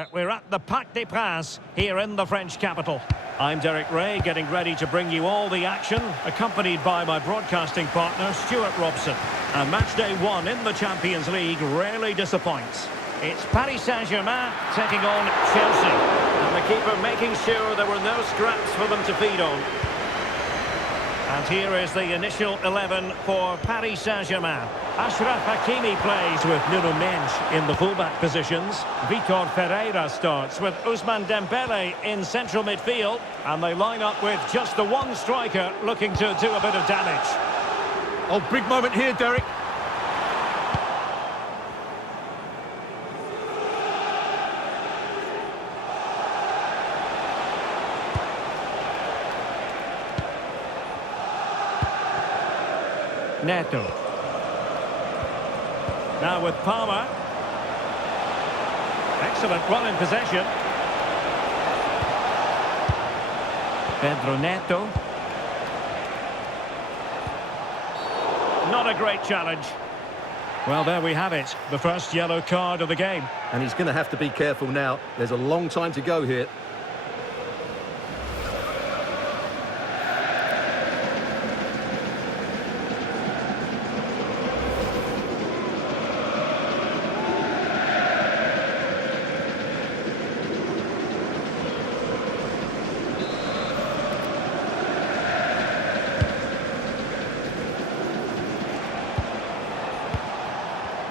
there. We're at the Parc des Princes here in the French capital. I'm Derek Ray, getting ready to bring you all the action, accompanied by my broadcasting partner, Stuart Robson. And match day one in the Champions League rarely disappoints. It's Paris Saint-Germain taking on Chelsea. And the keeper making sure there were no scraps for them to feed on. And here is the initial 11 for Paris Saint-Germain. Achraf Hakimi plays with Nuno Mendes in the fullback positions. Vitor Ferreira starts with Ousmane Dembele in central midfield. And they line up with just the one striker looking to do a bit of damage. Oh, big moment here, Derek. Neto. Now with Palmer. Excellent run in possession. Pedro Neto. Not a great challenge. Well, there we have it. The first yellow card of the game. And he's going to have to be careful now. There's a long time to go here.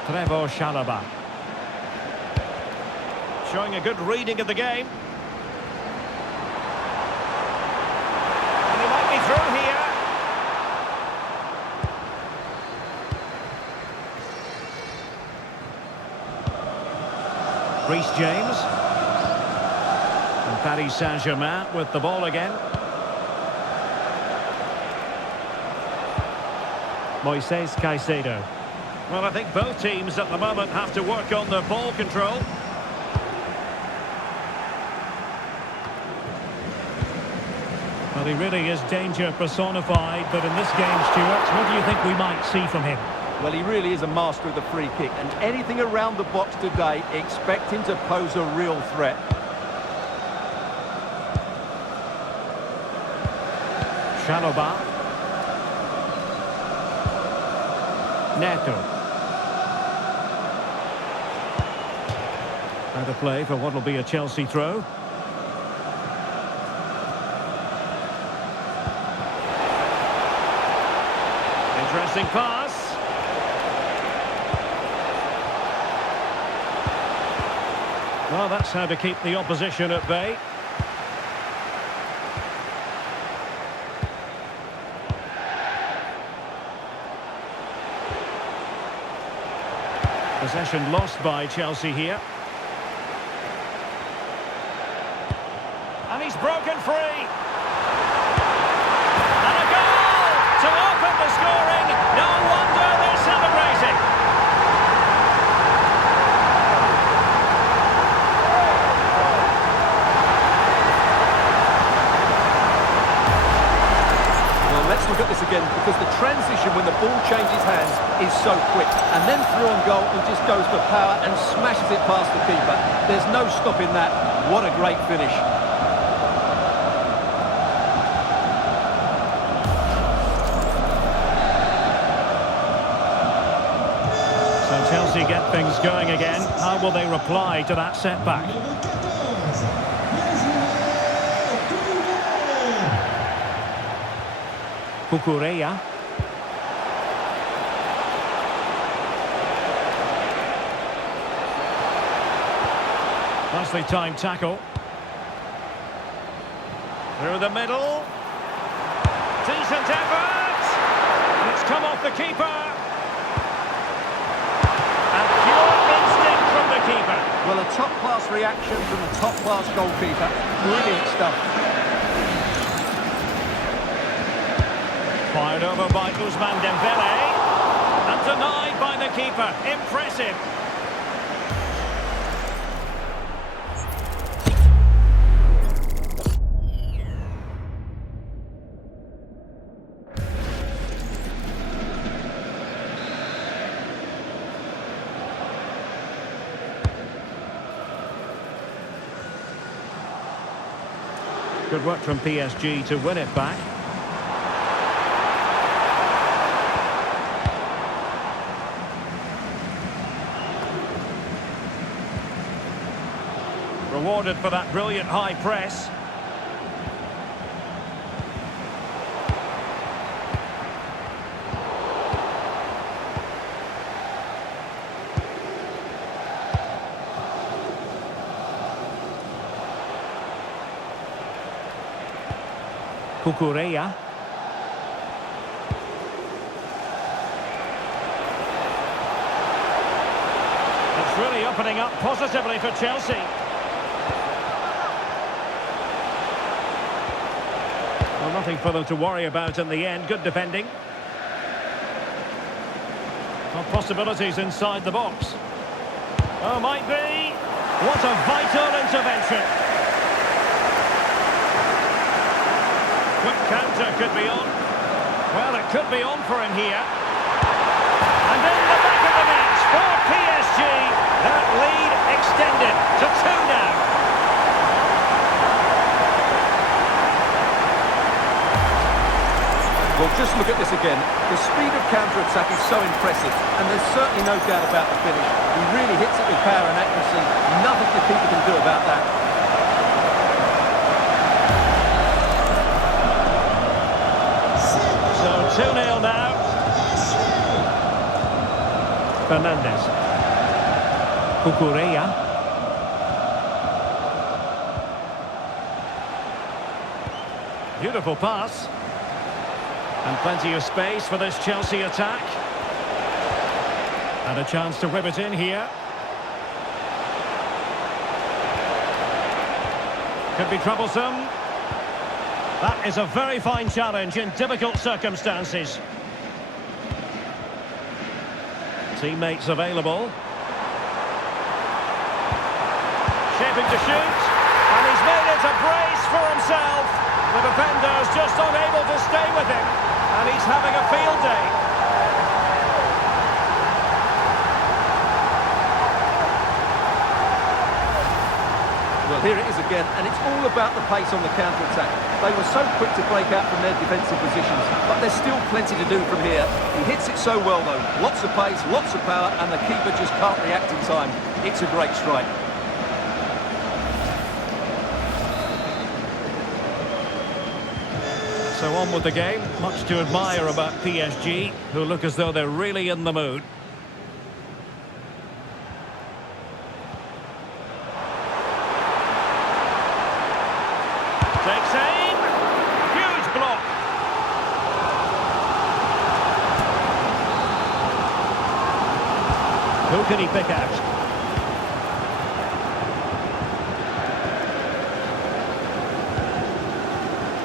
Trevor Chalobah. Showing a good reading of the game. And he might be through here. Reece James. And Paris Saint-Germain with the ball again. Moises Caicedo. Well, I think both teams at the moment have to work on their ball control. Well, he really is danger personified, but in this game, Stuart, what do you think we might see from him? Well, he really is a master of the free kick, and anything around the box today, expect him to pose a real threat. Chalobah. Neto. Out of play for what will be a Chelsea throw. Interesting pass. Well, that's how to keep the opposition at bay. Possession lost by Chelsea here. And he's broken free. And a goal to open the scoring. No wonder they're celebrating. Well, let's look at this again, because the transition when the ball changes hands is so quick. And then through on goal, he just goes for power and smashes it past the keeper. There's no stopping that. What a great finish. Chelsea get things going again. How will they reply to that setback? Cucurella. Nicely timed tackle. Through the middle. Decent effort. And it's come off the keeper. Keeper. Well, a top-class reaction from a top-class goalkeeper. Brilliant stuff. Fired over by Ousmane Dembele. And denied by the keeper. Impressive. Good work from PSG to win it back. Rewarded for that brilliant high press. Cucurella. It's really opening up positively for Chelsea. Well, nothing for them to worry about in the end. Good defending. Well, possibilities inside the box. Oh, might be. What a vital intervention. Quick counter could be on. Well, it could be on for him here. And in the back of the net for PSG. That lead extended to 2 now. Well, just look at this again. The speed of counter-attack is so impressive, and there's certainly no doubt about the finish. He really hits it with power and accuracy. Nothing the keeper can do about that. So 2-0 now. Fernandez. Cucurella. Beautiful pass. And plenty of space for this Chelsea attack. And a chance to rip it in here. Could be troublesome. That is a very fine challenge in difficult circumstances. Teammates available. Shaping to shoot. And he's made it a brace for himself. The defender's just unable to stay with him. And he's having a field day. Well, here it is again, and it's all about the pace on the counter-attack. They were so quick to break out from their defensive positions, but there's still plenty to do from here. He hits it so well, though. Lots of pace, lots of power, and the keeper just can't react in time. It's a great strike. So on with the game. Much to admire about PSG, who look as though they're really in the mood. Takes aim. Huge block. Who can he pick out?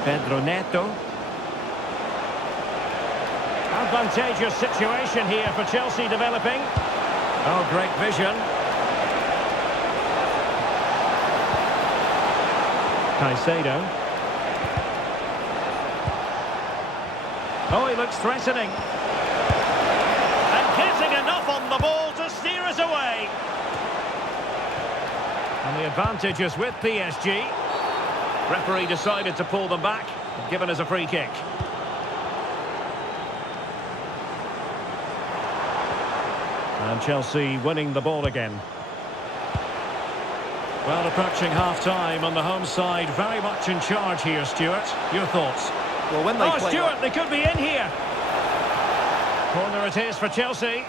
Pedro Neto. Advantageous situation here for Chelsea developing. Oh, great vision. Caicedo. Oh, he looks threatening. And getting enough on the ball to steer us away. And the advantage is with PSG. Referee decided to pull them back, given us a free kick. And Chelsea winning the ball again. Well, approaching half-time on the home side, very much in charge here, Stuart. Your thoughts? Well, when they play Stuart, they could be in here. Corner it is for Chelsea.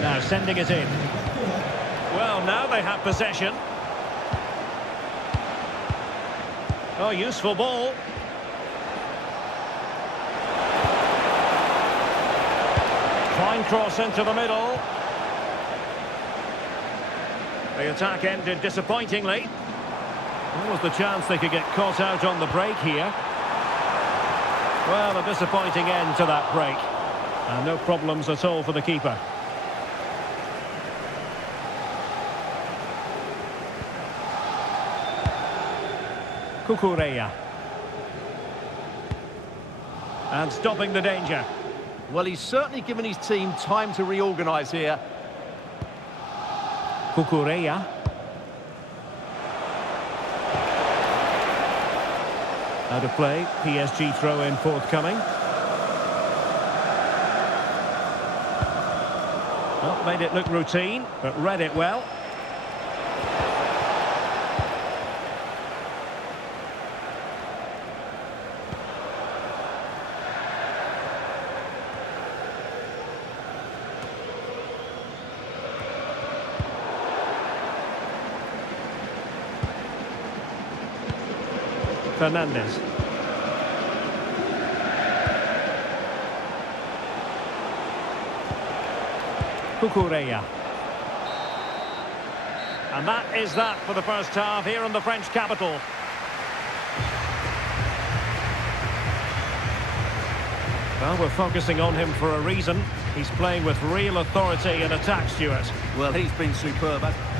Now sending it in. Well, now they have possession. Oh, useful ball. Fine cross into the middle. The attack ended disappointingly. What was the chance they could get caught out on the break here? Well, a disappointing end to that break. And no problems at all for the keeper. Cucurella. And stopping the danger. Well, he's certainly given his team time to reorganise here. Cucurella. Out of play. PSG throw-in forthcoming. Well, made it look routine, but read it well. Fernandez. Cucurella. And that is that for the first half here in the French capital. Well, we're focusing on him for a reason. He's playing with real authority in attack, Stuart. Well, he's been superb, hasn't he?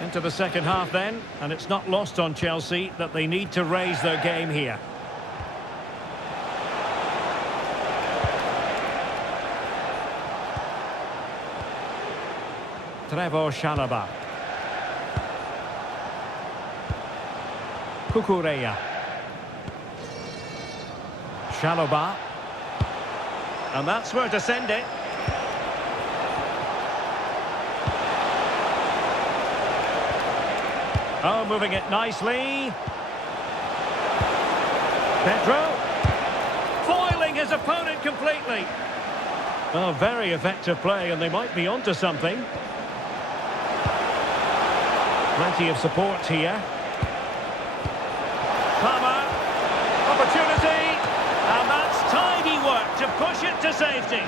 Into the second half then, and it's not lost on Chelsea that they need to raise their game here. Trevor Chalobah. Cucurella. Chalobah. And that's where to send it. Oh, moving it nicely. Pedro. Foiling his opponent completely. Oh, very effective play, and they might be onto something. Plenty of support here. Palmer. Opportunity. And that's tidy work to push it to safety.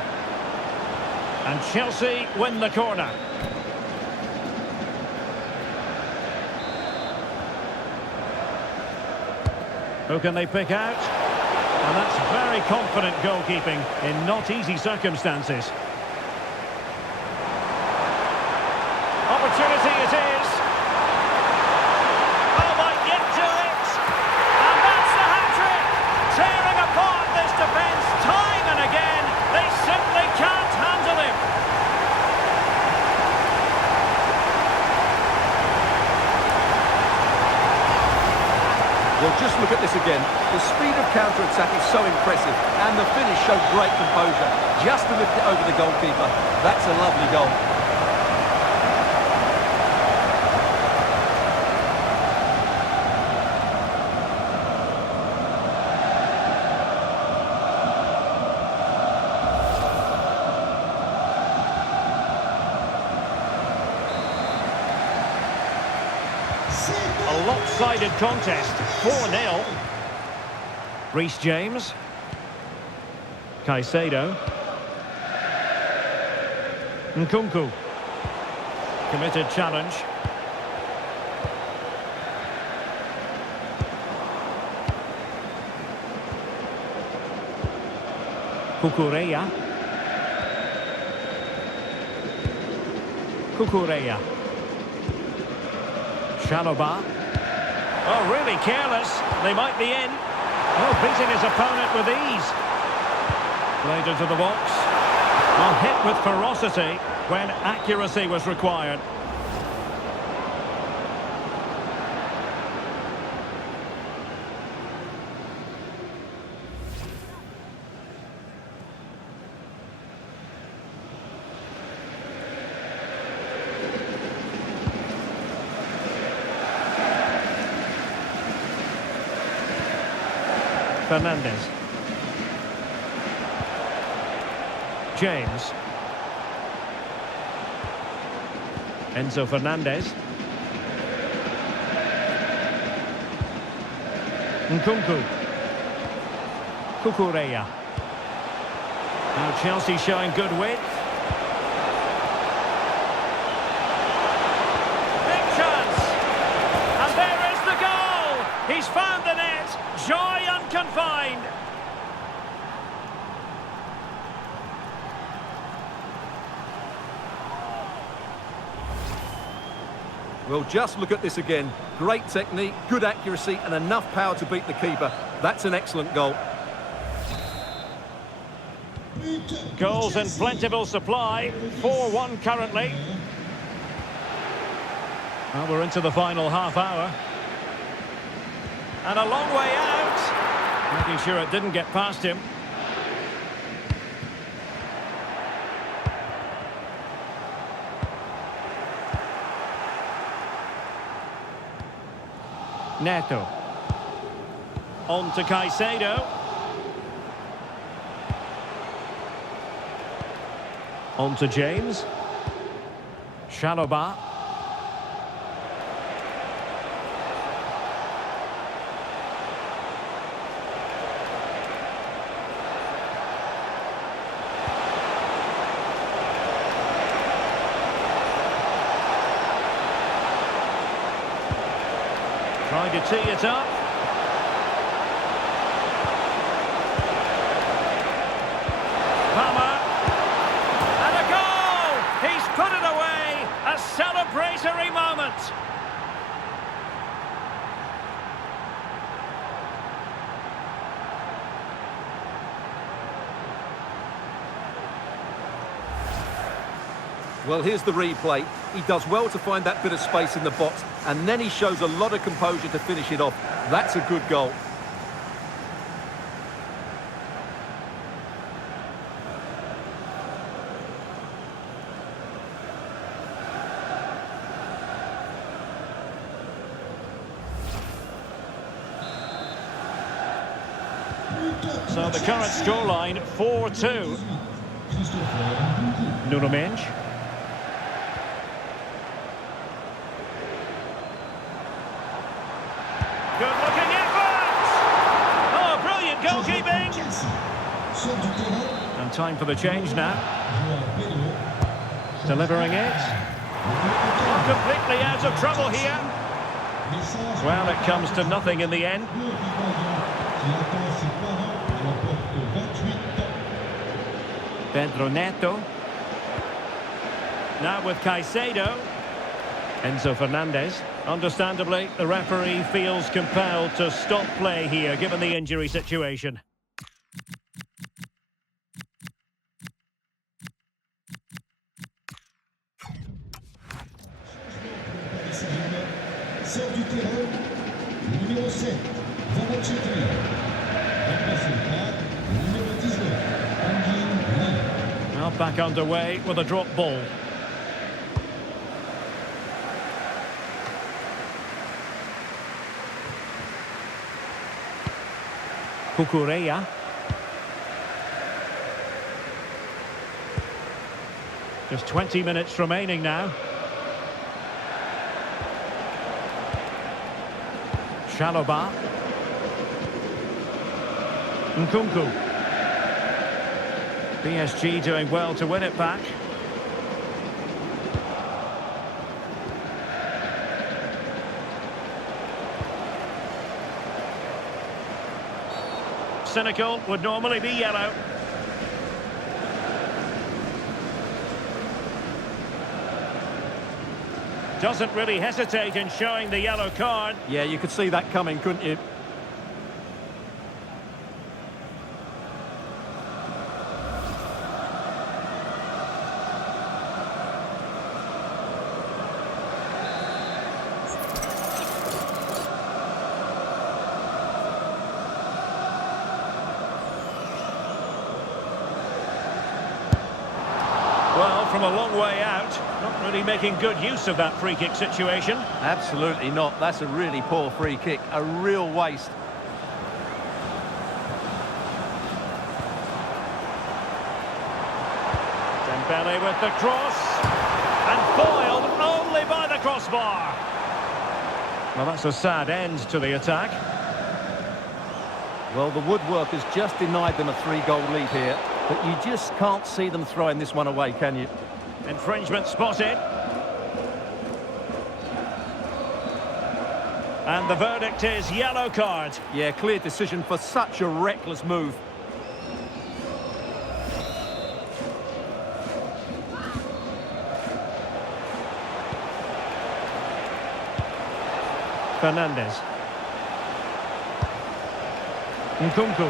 And Chelsea win the corner. Who can they pick out? And that's very confident goalkeeping in not easy circumstances. Opportunity it is. Oh, might get to it. And that's the hat-trick. Tearing apart this defence time and again. They simply can't handle him. Well, just look at this again. The speed of counter-attack is so impressive, and the finish showed great composure. Just to lift it over the goalkeeper. That's a lovely goal. A lopsided contest, 4-0. Reece James. Caicedo. Nkunku. Committed challenge. Cucurella. Cucurella. Chalobah. Oh, really careless. They might be in. Oh, beating his opponent with ease. Played into the box. Well, hit with ferocity when accuracy was required. Fernandez. James. Enzo Fernandez. Nkunku. Cucurella. Now Chelsea showing good width. Big chance. And there is the goal. He's found the net. Joy unconfined. Well, just look at this again. Great technique, good accuracy, and enough power to beat the keeper. That's an excellent goal. Goals in plentiful supply. 4-1 currently. Well, we're into the final half hour. And a long way out. Making sure it didn't get past him. Neto. On to Caicedo. On to James. Chalobah. Trying to tee it up. Palmer. And a goal! He's put it away! A celebratory moment! Well, here's the replay. He does well to find that bit of space in the box, and then he shows a lot of composure to finish it off. That's a good goal. So the current scoreline, 4-2. Nuno Mendes. Good looking effort! Oh, brilliant goalkeeping! And time for the change now. Delivering it. Completely out of trouble here. Well, it comes to nothing in the end. Pedro Neto. Now with Caicedo. Enzo Fernandez. Understandably, the referee feels compelled to stop play here, given the injury situation. Now back underway with a drop ball. Cucurella. Just 20 minutes remaining now. Chalobah. Nkunku. PSG doing well to win it back. Cynical, would normally be yellow. Doesn't really hesitate in showing the yellow card. Yeah, you could see that coming, couldn't you? Well, from a long way out, not really making good use of that free kick situation. Absolutely not. That's a really poor free kick. A real waste. Dembele with the cross. And foiled only by the crossbar. Well, that's a sad end to the attack. Well, the woodwork has just denied them a 3-goal lead here, but you just can't see them throwing this one away, can you? Infringement spotted. And the verdict is yellow card. Yeah, clear decision for such a reckless move. Fernandez. Nkunku.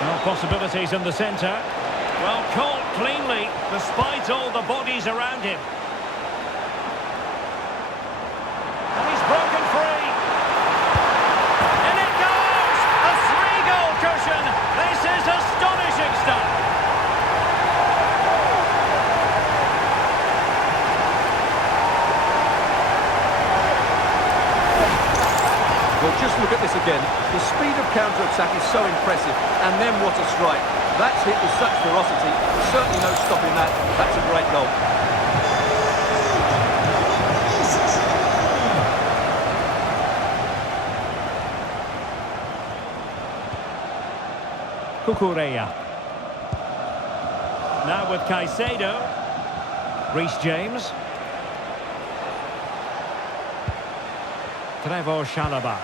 Well, possibilities in the centre. Well, caught cleanly, despite all the bodies around him. And he's broken free. In it goes! A 3-goal cushion! This is astonishing stuff! Well, just look at this again. The speed of counter-attack is so impressive, and then what a strike. That's hit with such ferocity. Certainly no stopping that. That's a great goal. Cucurella. Now with Caicedo. Reece James. Trevor Chalobah.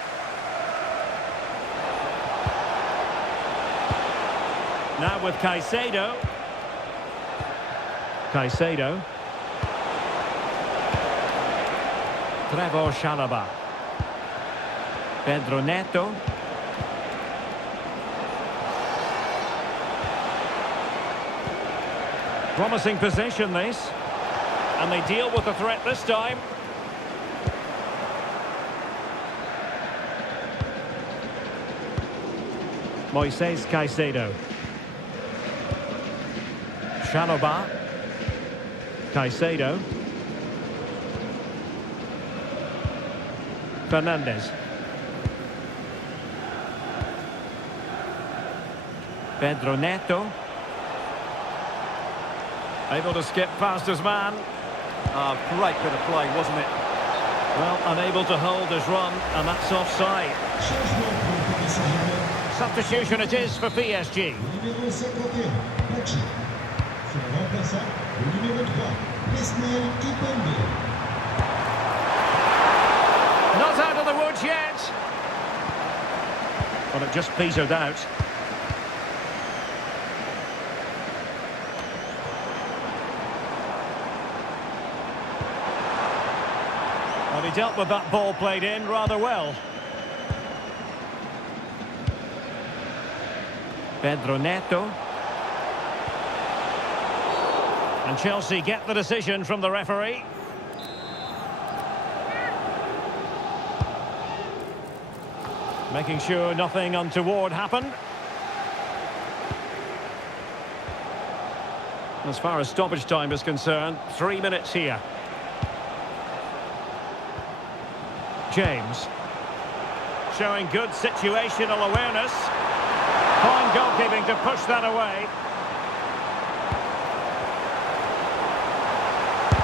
Now with Caicedo. Caicedo. Trevor Chalobah. Pedro Neto. Promising possession this. And they deal with the threat this time. Moises Caicedo. Chalobah. Caicedo. Fernandez. Pedro Neto. Able to skip past his man. Great bit of play, wasn't it? Well, unable to hold his run, and that's offside. Substitution it is for PSG. Not out of the woods yet. Well, it just petered out. Well, he dealt with that ball played in rather well. Pedro Neto. And Chelsea get the decision from the referee. Making sure nothing untoward happened. As far as stoppage time is concerned, 3 minutes here. James. Showing good situational awareness. Fine goalkeeping to push that away.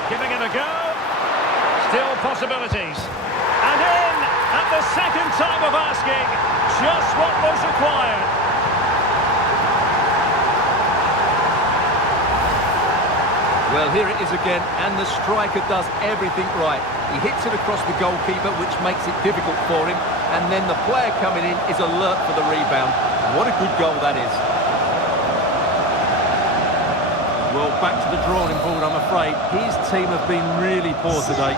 Giving it a go. Still possibilities. And in at the second time of asking. Just what was required. Well, here it is again, and the striker does everything right. He hits it across the goalkeeper, which makes it difficult for him. And then the player coming in is alert for the rebound. What a good goal that is. Well, back to the drawing board, I'm afraid. His team have been really poor today.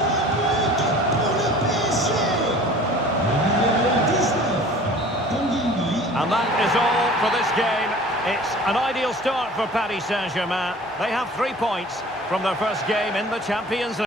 And that is all for this game. It's an ideal start for Paris Saint-Germain. They have 3 points from their first game in the Champions League.